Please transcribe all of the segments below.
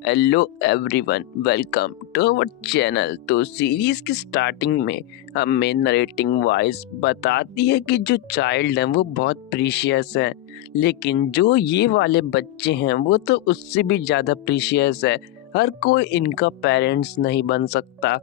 Hello everyone, welcome to our channel. तो series की starting में हमें नरेटिंग वॉइस बताती है कि जो चाइल्ड हैं वो बहुत प्रीशियस हैं, लेकिन जो ये वाले बच्चे हैं वो तो उससे भी ज़्यादा प्रीशियस है। हर कोई इनका पेरेंट्स नहीं बन सकता।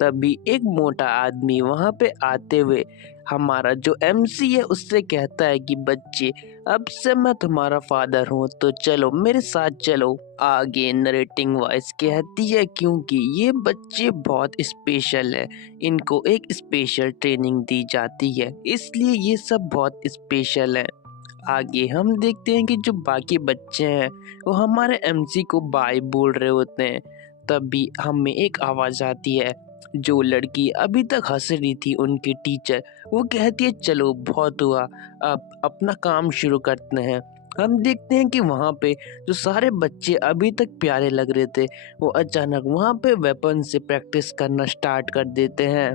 तभी एक मोटा आदमी वहाँ पे आते हुए हमारा जो एमसी है उससे कहता है कि बच्चे, अब से मैं तुम्हारा फादर हूँ, तो चलो मेरे साथ चलो। आगे नरेटिंग वॉइस कहती है क्योंकि ये बच्चे बहुत स्पेशल है, इनको एक स्पेशल ट्रेनिंग दी जाती है, इसलिए ये सब बहुत स्पेशल है। आगे हम देखते हैं कि जो बाकी बच्चे हैं वो हमारे एमसी को बाय बोल रहे होते हैं। तभी हमें एक आवाज़ आती है। जो लड़की अभी तक हंस रही थी, उनकी टीचर, वो कहती है चलो बहुत हुआ, अब अपना काम शुरू करते हैं। हम देखते हैं कि वहाँ पे जो सारे बच्चे अभी तक प्यारे लग रहे थे वो अचानक वहाँ पे वेपन से प्रैक्टिस करना स्टार्ट कर देते हैं।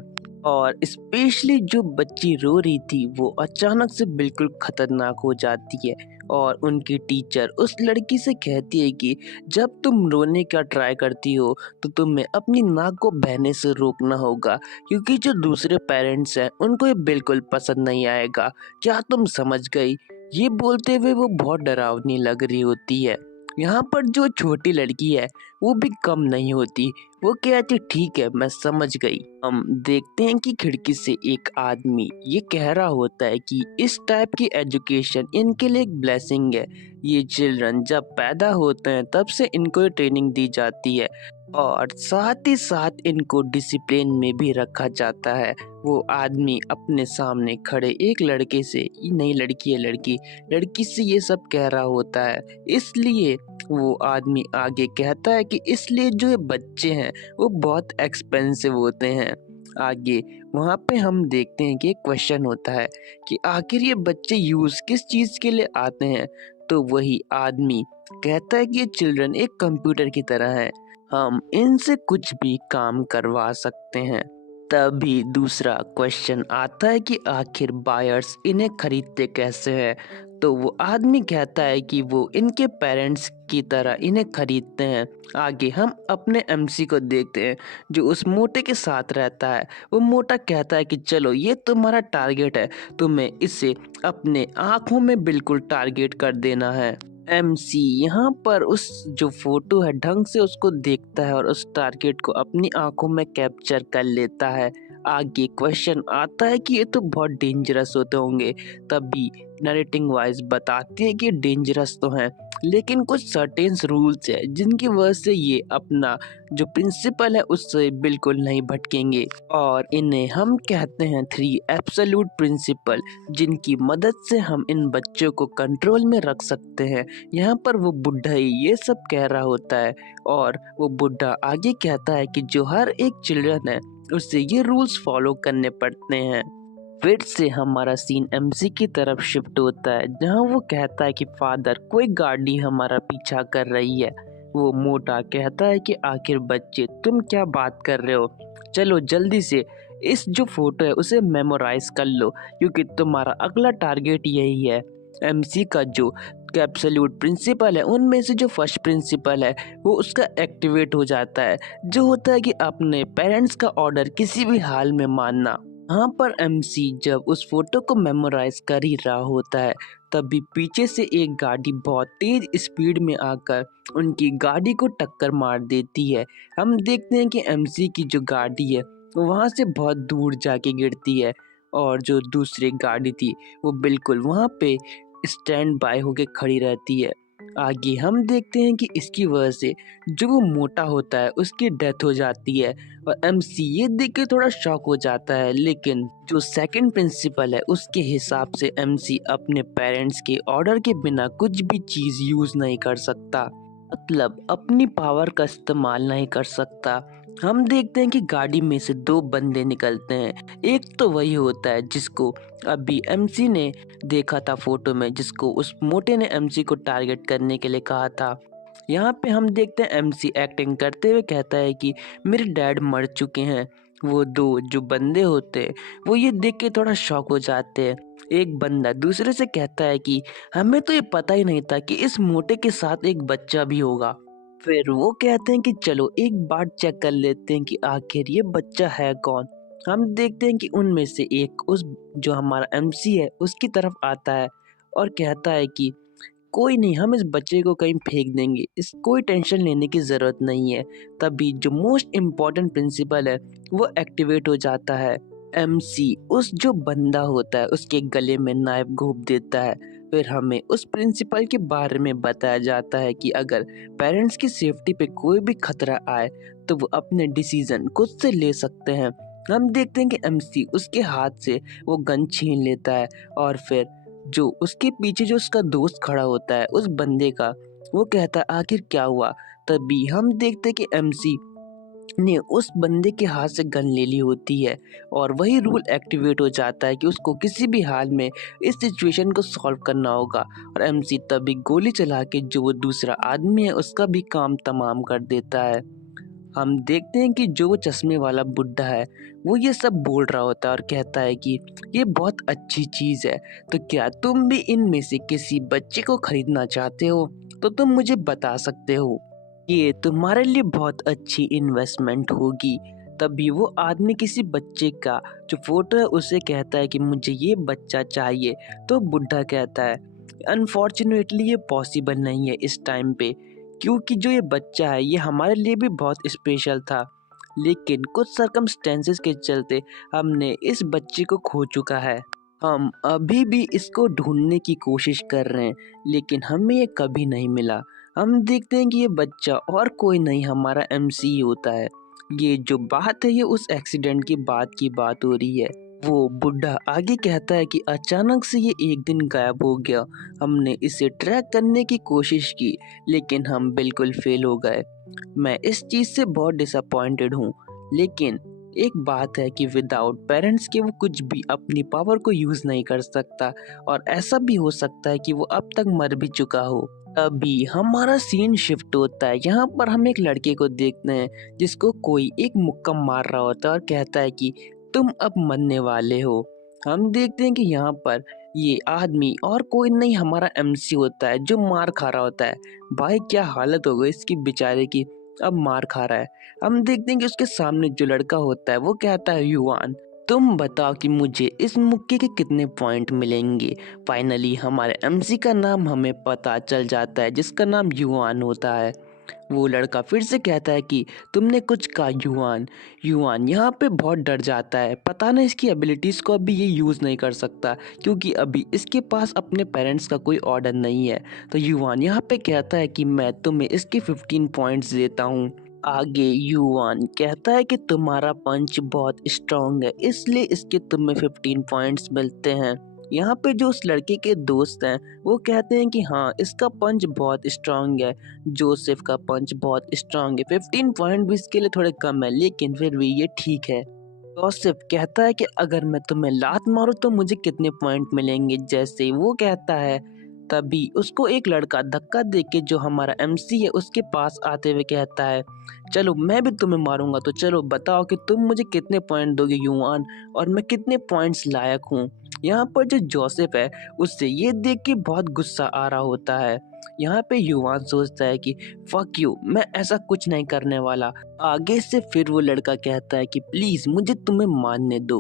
और स्पेशली जो बच्ची रो रही थी वो अचानक से बिल्कुल खतरनाक हो जाती है। और उनकी टीचर उस लड़की से कहती है कि जब तुम रोने का ट्राई करती हो तो तुम्हें अपनी नाक को बहने से रोकना होगा, क्योंकि जो दूसरे पेरेंट्स हैं उनको ये बिल्कुल पसंद नहीं आएगा। क्या तुम समझ गई? ये बोलते हुए वो बहुत डरावनी लग रही होती है। यहाँ पर जो छोटी लड़की है वो भी कम नहीं होती, वो कहती ठीक है मैं समझ गई। हम देखते हैं कि खिड़की से एक आदमी ये कह रहा होता है कि इस टाइप की एजुकेशन इनके लिए एक ब्लेसिंग है। ये चिल्ड्रन जब पैदा होते हैं तब से इनको ये ट्रेनिंग दी जाती है और साथ ही साथ इनको डिसिप्लिन में भी रखा जाता है। वो आदमी अपने सामने खड़े एक लड़के से, ये नहीं लड़की है, लड़की से ये सब कह रहा होता है। इसलिए वो आदमी आगे कहता है कि इसलिए जो ये बच्चे हैं वो बहुत एक्सपेंसिव होते हैं। आगे वहाँ पे हम देखते हैं कि एक क्वेश्चन होता है कि आखिर ये बच्चे यूज़ किस चीज़ के लिए आते हैं। तो वही आदमी कहता है कि ये चिल्ड्रन एक कंप्यूटर की तरह है, हम इनसे कुछ भी काम करवा सकते हैं। तभी दूसरा क्वेश्चन आता है कि आखिर बायर्स इन्हें खरीदते कैसे हैं। तो वो आदमी कहता है कि वो इनके पेरेंट्स की तरह इन्हें खरीदते हैं। आगे हम अपने एमसी को देखते हैं जो उस मोटे के साथ रहता है। वो मोटा कहता है कि चलो ये तुम्हारा टारगेट है, तुम्हें इसे अपने आँखों में बिल्कुल टारगेट कर देना है। एमसी यहाँ पर उस जो फोटो है ढंग से उसको देखता है और उस टारगेट को अपनी आंखों में कैप्चर कर लेता है। आगे क्वेश्चन आता है कि ये तो बहुत डेंजरस होते होंगे। तभी नरेटिंग वॉइस बताती है कि डेंजरस तो हैं, लेकिन कुछ सर्टेन्स रूल्स है जिनकी वजह से ये अपना जो प्रिंसिपल है उससे बिल्कुल नहीं भटकेंगे। और इन्हें हम कहते हैं 3 एब्सोल्यूट प्रिंसिपल, जिनकी मदद से हम इन बच्चों को कंट्रोल में रख सकते हैं। यहाँ पर वो बुढ़ा ही ये सब कह रहा होता है और वो बुढ़ा आगे कहता है कि जो हर एक चिल्ड्रन है उससे ये रूल्स फॉलो करने पड़ते हैं। फिर से हमारा सीन एमसी की तरफ शिफ्ट होता है जहाँ वो कहता है कि फादर, कोई गाड़ी हमारा पीछा कर रही है। वो मोटा कहता है कि आखिर बच्चे तुम क्या बात कर रहे हो, चलो जल्दी से इस जो फोटो है उसे मेमोराइज कर लो, क्योंकि तुम्हारा अगला टारगेट यही है। एमसी का जो एब्सोल्यूट प्रिंसिपल है उनमें से जो फर्स्ट प्रिंसिपल है वो उसका एक्टिवेट हो जाता है, जो होता है कि अपने पेरेंट्स का ऑर्डर किसी भी हाल में मानना। यहाँ पर एमसी जब उस फोटो को मेमोराइज कर ही रहा होता है तभी पीछे से एक गाड़ी बहुत तेज स्पीड में आकर उनकी गाड़ी को टक्कर मार देती है। हम देखते हैं कि एमसी की जो गाड़ी है वो वहाँ से बहुत दूर जाके गिरती है और जो दूसरी गाड़ी थी वो बिल्कुल वहाँ पे स्टैंड बाय होके खड़ी रहती है। आगे हम देखते हैं कि इसकी वजह से जो वो मोटा होता है उसकी डेथ हो जाती है और एमसी ये देख के थोड़ा शॉक हो जाता है। लेकिन जो सेकंड प्रिंसिपल है उसके हिसाब से एमसी अपने पेरेंट्स के ऑर्डर के बिना कुछ भी चीज़ यूज़ नहीं कर सकता, मतलब अपनी पावर का इस्तेमाल नहीं कर सकता। हम देखते हैं कि गाड़ी में से 2 बंदे निकलते हैं। एक तो वही होता है जिसको अभी एमसी ने देखा था फोटो में, जिसको उस मोटे ने एमसी को टारगेट करने के लिए कहा था। यहाँ पे हम देखते हैं एमसी एक्टिंग करते हुए कहता है कि मेरे डैड मर चुके हैं। वो 2 जो बंदे होते हैं वो ये देख के थोड़ा शॉक हो जाते हैं। एक बंदा दूसरे से कहता है कि हमें तो ये पता ही नहीं था कि इस मोटे के साथ एक बच्चा भी होगा। फिर वो कहते हैं कि चलो एक बार चेक कर लेते हैं कि आखिर ये बच्चा है कौन। हम देखते हैं कि उनमें से एक उस जो हमारा एमसी है उसकी तरफ आता है और कहता है कि कोई नहीं, हम इस बच्चे को कहीं फेंक देंगे, इस कोई टेंशन लेने की ज़रूरत नहीं है। तभी जो मोस्ट इम्पॉर्टेंट प्रिंसिपल है वो एक्टिवेट हो जाता है। एमसी उस जो बंदा होता है उसके गले में नाइफ घोंप देता है। फिर हमें उस प्रिंसिपल के बारे में बताया जाता है कि अगर पेरेंट्स की सेफ्टी पे कोई भी खतरा आए तो वो अपने डिसीजन खुद से ले सकते हैं। हम देखते हैं कि एमसी उसके हाथ से वो गन छीन लेता है और फिर जो उसके पीछे जो उसका दोस्त खड़ा होता है उस बंदे का, वो कहता है आखिर क्या हुआ। तभी हम देखते हैं कि एमसी ने उस बंदे के हाथ से गन ले ली होती है और वही रूल एक्टिवेट हो जाता है कि उसको किसी भी हाल में इस सिचुएशन को सॉल्व करना होगा। और एमसी तभी गोली चला के जो वो दूसरा आदमी है उसका भी काम तमाम कर देता है। हम देखते हैं कि जो वो चश्मे वाला बुड्ढा है वो ये सब बोल रहा होता है और कहता है कि ये बहुत अच्छी चीज़ है, तो क्या तुम भी इनमें से किसी बच्चे को खरीदना चाहते हो तो तुम मुझे बता सकते हो, ये तुम्हारे लिए बहुत अच्छी इन्वेस्टमेंट होगी। तभी वो आदमी किसी बच्चे का जो फोटो है उसे कहता है कि मुझे ये बच्चा चाहिए। तो बुड्ढा कहता है अनफॉर्चुनेटली ये पॉसिबल नहीं है इस टाइम पे, क्योंकि जो ये बच्चा है ये हमारे लिए भी बहुत स्पेशल था, लेकिन कुछ सर्कमस्टेंसेस के चलते हमने इस बच्चे को खो चुका है। हम अभी भी इसको ढूंढने की कोशिश कर रहे हैं लेकिन हमें ये कभी नहीं मिला। हम देखते हैं कि ये बच्चा और कोई नहीं हमारा एमसी होता है। ये जो बात है ये उस एक्सीडेंट की बात हो रही है। वो बुड्ढा आगे कहता है कि अचानक से ये एक दिन गायब हो गया। हमने इसे ट्रैक करने की कोशिश की लेकिन हम बिल्कुल फेल हो गए। मैं इस चीज़ से बहुत डिसअपॉइंटेड हूँ, लेकिन एक बात है कि विदाउट पेरेंट्स के वो कुछ भी अपनी पावर को यूज़ नहीं कर सकता और ऐसा भी हो सकता है कि वो अब तक मर भी चुका हो। अभी हमारा सीन शिफ्ट होता है। यहाँ पर हम एक लड़के को देखते हैं जिसको कोई एक मुक्का मार रहा होता है और कहता है कि तुम अब मरने वाले हो। हम देखते हैं कि यहाँ पर ये आदमी और कोई नहीं हमारा एमसी होता है जो मार खा रहा होता है। भाई क्या हालत हो गई इसकी बेचारे की, अब मार खा रहा है। हम देखते हैं कि उसके सामने जो लड़का होता है वो कहता है युवान, तुम बताओ कि मुझे इस मुक्के के कितने पॉइंट मिलेंगे। फाइनली हमारे एमसी का नाम हमें पता चल जाता है जिसका नाम युवान होता है। वो लड़का फिर से कहता है कि तुमने कुछ कहा युवान। युवान यहाँ पे बहुत डर जाता है, पता नहीं इसकी एबिलिटीज़ को अभी ये यूज़ नहीं कर सकता क्योंकि अभी इसके पास अपने पेरेंट्स का कोई ऑर्डर नहीं है। तो युवान यहाँ पे कहता है कि मैं तुम्हें इसके 15 पॉइंट्स देता हूँ। आगे युवान कहता है कि तुम्हारा पंच बहुत स्ट्रांग है इसलिए इसके तुम्हें 15 पॉइंट्स मिलते हैं। यहाँ पे जो उस लड़के के दोस्त हैं वो कहते हैं कि हाँ इसका पंच बहुत स्ट्रांग है, जोसेफ का पंच बहुत स्ट्रांग है। 15 पॉइंट भी इसके लिए थोड़े कम है लेकिन फिर भी ये ठीक है। जोसेफ कहता है कि अगर मैं तुम्हें लात मारूं तो मुझे कितने पॉइंट मिलेंगे। जैसे ही वो कहता है तभी उसको एक लड़का धक्का देके जो हमारा एमसी है उसके पास आते हुए कहता है चलो मैं भी तुम्हें मारूंगा, तो चलो बताओ कि तुम मुझे कितने पॉइंट दोगे युवान और मैं कितने पॉइंट्स लायक हूँ। यहाँ पर जो जोसेफ है उससे ये देख के बहुत गुस्सा आ रहा होता है। यहाँ पे युवान सोचता है कि फक यू, मैं ऐसा कुछ नहीं करने वाला। आगे से फिर वो लड़का कहता है कि प्लीज मुझे तुम्हें मानने दो।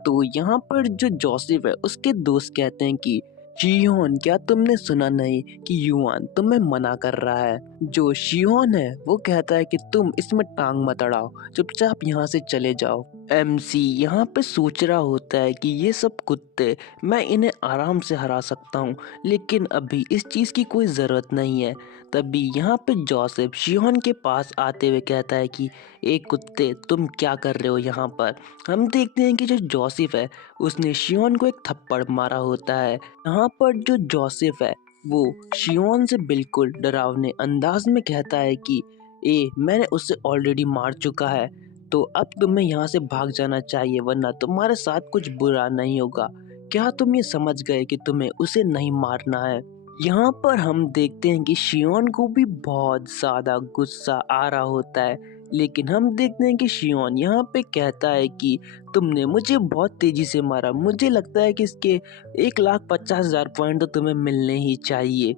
तो यहाँ पर जो जोसेफ है उसके दोस्त कहते हैं कि शियोन क्या तुमने सुना नहीं कि युवान तुम्हें मना कर रहा है। जो शियोन है वो कहता है कि तुम इसमें टांग मत अड़ाओ, चुपचाप यहाँ से चले जाओ। एमसी यहाँ पे सोच रहा होता है कि ये सब कुत्ते, मैं इन्हें आराम से हरा सकता हूँ लेकिन अभी इस चीज़ की कोई ज़रूरत नहीं है। तभी यहाँ पे जोसेफ शियोन के पास आते हुए कहता है कि एक कुत्ते तुम क्या कर रहे हो यहाँ पर। हम देखते हैं कि जो जोसेफ है उसने शियोन को एक थप्पड़ मारा होता है। यहाँ पर जो जोसेफ है वो शियोन से बिल्कुल डरावने अंदाज में कहता है कि मैंने उसे ऑलरेडी मार चुका है, तो अब तुम्हें यहाँ से भाग जाना चाहिए वरना तुम्हारे साथ कुछ बुरा नहीं होगा। क्या तुम ये समझ गए कि तुम्हें उसे नहीं मारना है। यहाँ पर हम देखते हैं कि शियोन को भी बहुत ज़्यादा गुस्सा आ रहा होता है, लेकिन हम देखते हैं कि शियोन यहाँ पे कहता है कि तुमने मुझे बहुत तेज़ी से मारा, मुझे लगता है कि इसके 1,50,000 पॉइंट तो तुम्हें मिलने ही चाहिए।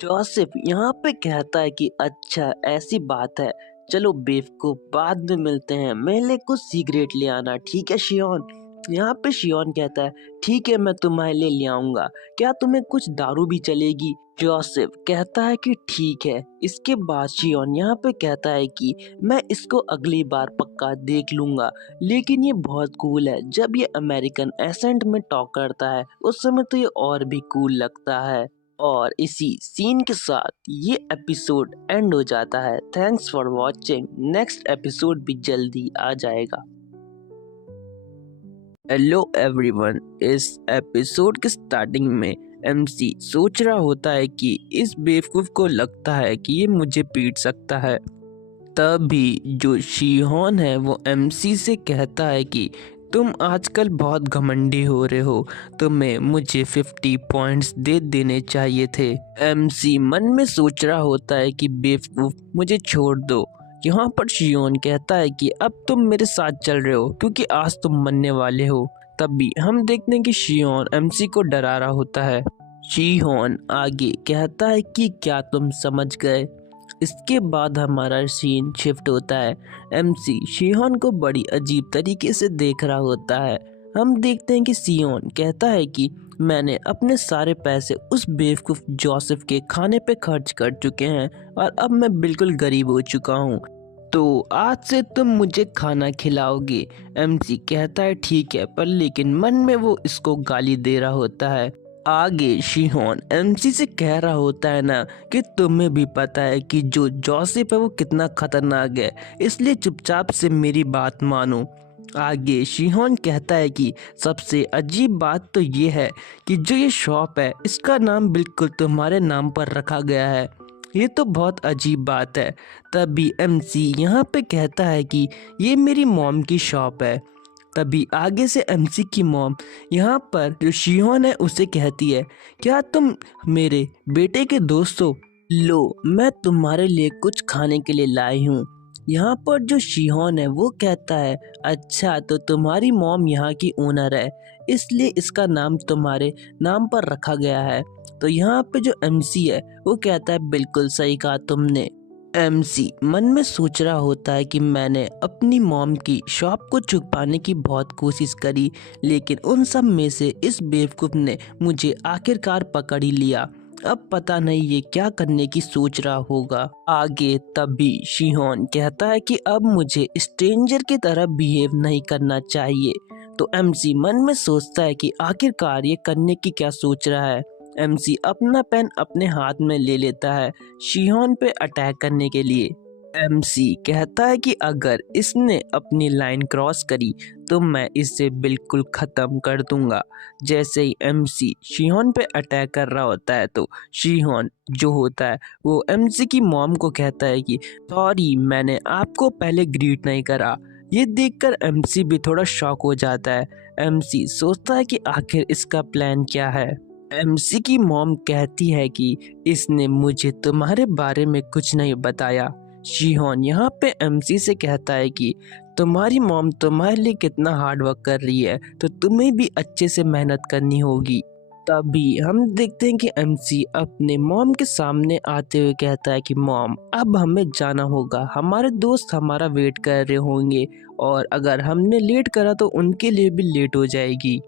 जोसेफ यहाँ पे कहता है कि अच्छा ऐसी बात है, चलो बेवकूफ बाद में मिलते हैं, मेरे लिए कुछ सिगरेट ले आना, ठीक है शियोन। यहाँ पे शियोन कहता है ठीक है मैं तुम्हारे लिए ले आऊंगा, क्या तुम्हें कुछ दारू भी चलेगी? जोसेफ कहता है कि ठीक है। इसके बाद शियोन यहाँ पे कहता है कि मैं इसको अगली बार पक्का देख लूंगा, लेकिन ये बहुत कूल है, जब ये अमेरिकन एसेंट में टॉक करता है उस समय तो ये और भी कूल लगता है। और इसी सीन के साथ ये एपिसोड एंड हो जाता है। Thanks for watching, next episode भी जल्दी आ जाएगा। हेलो एवरीवन, इस एपिसोड के स्टार्टिंग में एमसी सोच रहा होता है कि इस बेवकूफ को लगता है कि ये मुझे पीट सकता है। तभी जो शिहोन है वो एमसी से कहता है कि तुम आजकल बहुत घमंडी हो रहे हो, तुम्हें मुझे 50 पॉइंट्स दे देने चाहिए थे। एमसी मन में सोच रहा होता है कि बेवकूफ मुझे छोड़ दो। यहाँ पर शियोन कहता है कि अब तुम मेरे साथ चल रहे हो क्योंकि आज तुम मरने वाले हो। तभी हम देखते हैं कि शियोन एमसी को डरा रहा होता है। शिहोन आगे कहता है कि क्या तुम समझ गए? इसके बाद हमारा सीन शिफ्ट होता है। एमसी शिहोन को बड़ी अजीब तरीके से देख रहा होता है। हम देखते हैं कि शिहोन कहता है कि मैंने अपने सारे पैसे उस बेवकूफ़ जोसेफ के खाने पे खर्च कर चुके हैं और अब मैं बिल्कुल गरीब हो चुका हूँ, तो आज से तुम मुझे खाना खिलाओगे। एमसी कहता है ठीक है, पर लेकिन मन में वो इसको गाली दे रहा होता है। आगे शिहोन एमसी से कह रहा होता है ना कि तुम्हें भी पता है कि जो जोसेफ है वो कितना खतरनाक है, इसलिए चुपचाप से मेरी बात मानो। आगे शिहोन कहता है कि सबसे अजीब बात तो ये है कि जो ये शॉप है इसका नाम बिल्कुल तुम्हारे नाम पर रखा गया है, ये तो बहुत अजीब बात है। तभी एमसी यहाँ पे कहता है कि ये मेरी मॉम की शॉप है। तभी आगे से एमसी की मॉम यहाँ पर जो शिहोन है उसे कहती है क्या तुम मेरे बेटे के दोस्त हो? लो मैं तुम्हारे लिए कुछ खाने के लिए लाई हूँ। यहाँ पर जो शिहोन है वो कहता है अच्छा तो तुम्हारी मॉम यहाँ की ओनर है, इसलिए इसका नाम तुम्हारे नाम पर रखा गया है। तो यहाँ पे जो एमसी है वो कहता है बिल्कुल सही कहा तुमने। एमसी मन में सोच रहा होता है कि मैंने अपनी मॉम की शॉप को छुपाने की बहुत कोशिश करी, लेकिन उन सब में से इस बेवकूफ़ ने मुझे आखिरकार पकड़ ही लिया। अब पता नहीं ये क्या करने की सोच रहा होगा। आगे तभी शिहोन कहता है कि अब मुझे स्ट्रेंजर की तरह बिहेव नहीं करना चाहिए। तो एमसी मन में सोचता है कि आखिरकार ये करने की क्या सोच रहा है। एमसी अपना पेन अपने हाथ में ले लेता है शिहोन पे अटैक करने के लिए। एमसी कहता है कि अगर इसने अपनी लाइन क्रॉस करी तो मैं इसे बिल्कुल ख़त्म कर दूंगा। जैसे ही एमसी शिहोन पे अटैक कर रहा होता है तो शिहोन जो होता है वो एमसी की मॉम को कहता है कि सॉरी मैंने आपको पहले ग्रीट नहीं करा। ये देखकर एमसी भी थोड़ा शॉक हो जाता है। एमसी सोचता है कि आखिर इसका प्लान क्या है। एमसी की मॉम कहती है कि इसने मुझे तुम्हारे बारे में कुछ नहीं बताया। शिहोन यहाँ पे एमसी से कहता है कि तुम्हारी मॉम तुम्हारे लिए कितना हार्ड वर्क कर रही है, तो तुम्हें भी अच्छे से मेहनत करनी होगी। तभी हम देखते हैं कि एमसी अपने मॉम के सामने आते हुए कहता है कि मॉम अब हमें जाना होगा, हमारे दोस्त हमारा वेट कर रहे होंगे और अगर हमने लेट करा तो उनके लिए भी लेट हो जाएगी।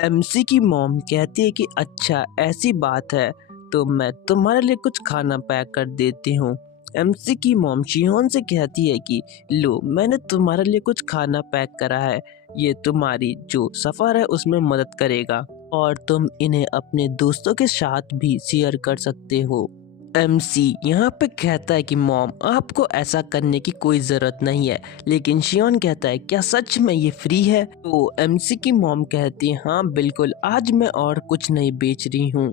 एमसी की मॉम कहती है कि अच्छा ऐसी बात है तो मैं तुम्हारे लिए कुछ खाना पैक कर देती हूँ। एमसी की मॉम शिहोन से कहती है कि लो मैंने तुम्हारे लिए कुछ खाना पैक करा है, ये तुम्हारी जो सफ़र है उसमें मदद करेगा और तुम इन्हें अपने दोस्तों के साथ भी शेयर कर सकते हो। एमसी यहाँ पे कहता है कि मॉम आपको ऐसा करने की कोई ज़रूरत नहीं है, लेकिन शियोन कहता है क्या सच में ये फ्री है? तो एमसी की मॉम कहती है हाँ बिल्कुल, आज मैं और कुछ नहीं बेच रही हूँ।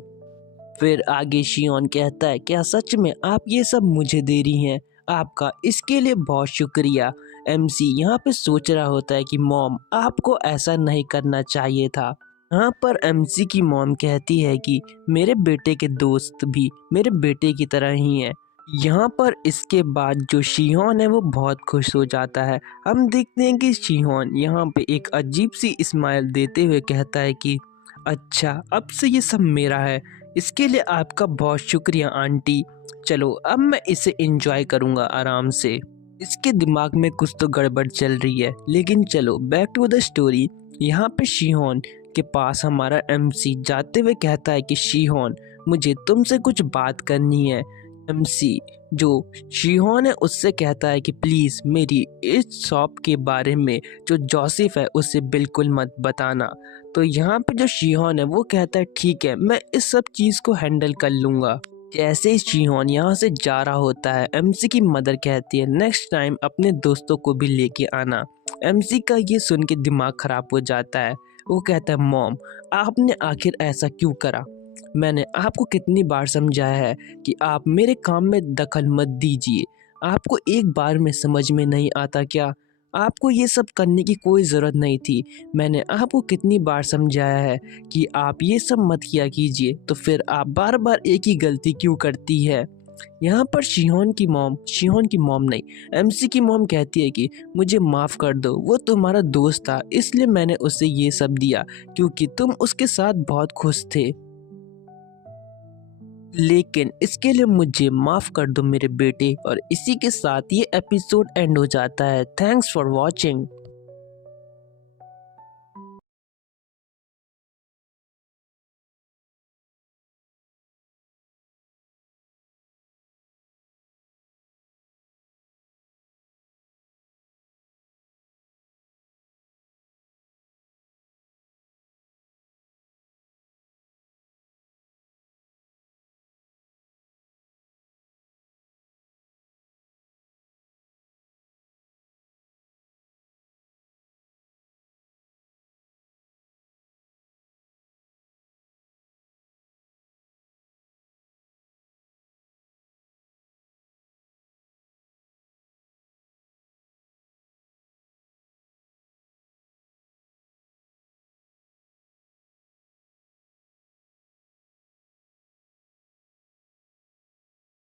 फिर आगे शियोन कहता है क्या सच में आप ये सब मुझे दे रही हैं? आपका इसके लिए बहुत शुक्रिया। एमसी यहाँ पे सोच रहा होता है कि मॉम आपको ऐसा नहीं करना चाहिए था। यहाँ पर एमसी की मॉम कहती है कि मेरे बेटे के दोस्त भी मेरे बेटे की तरह ही हैं। यहाँ पर इसके बाद जो शिहोन है वो बहुत खुश हो जाता है। हम देखते हैं कि शिहोन यहाँ पे एक अजीब सी स्माइल देते हुए कहता है कि अच्छा अब से ये सब मेरा है, इसके लिए आपका बहुत शुक्रिया आंटी। चलो अब मैं इसे एंजॉय करूँगा आराम से। इसके दिमाग में कुछ तो गड़बड़ चल रही है, लेकिन चलो बैक टू द स्टोरी। यहाँ पे शिहोन के पास हमारा एमसी जाते हुए कहता है कि शिहोन, मुझे तुमसे कुछ बात करनी है। एमसी जो शिहोन है उससे कहता है कि प्लीज़ मेरी इस शॉप के बारे में जो जोसेफ है उसे बिल्कुल मत बताना। तो यहाँ पे जो शिहोन है वो कहता है ठीक है, मैं इस सब चीज़ को हैंडल कर लूँगा। जैसे ही शिहोन यहाँ से जा रहा होता है, एमसी की मदर कहती है नेक्स्ट टाइम अपने दोस्तों को भी लेके आना। एमसी का ये सुन के दिमाग खराब हो जाता है। वो कहता है मॉम, आपने आखिर ऐसा क्यों करा? मैंने आपको कितनी बार समझाया है कि आप मेरे काम में दखल मत दीजिए। आपको एक बार में समझ में नहीं आता क्या? आपको ये सब करने की कोई ज़रूरत नहीं थी। मैंने आपको कितनी बार समझाया है कि आप ये सब मत किया कीजिए, तो फिर आप बार बार एक ही गलती क्यों करती है? यहाँ पर शिहोन की मॉम नहीं, एमसी की मॉम कहती है कि मुझे माफ़ कर दो, वो तुम्हारा दोस्त था इसलिए मैंने उसे ये सब दिया क्योंकि तुम उसके साथ बहुत खुश थे। लेकिन इसके लिए मुझे माफ़ कर दो मेरे बेटे। और इसी के साथ ये एपिसोड एंड हो जाता है। Thanks for watching.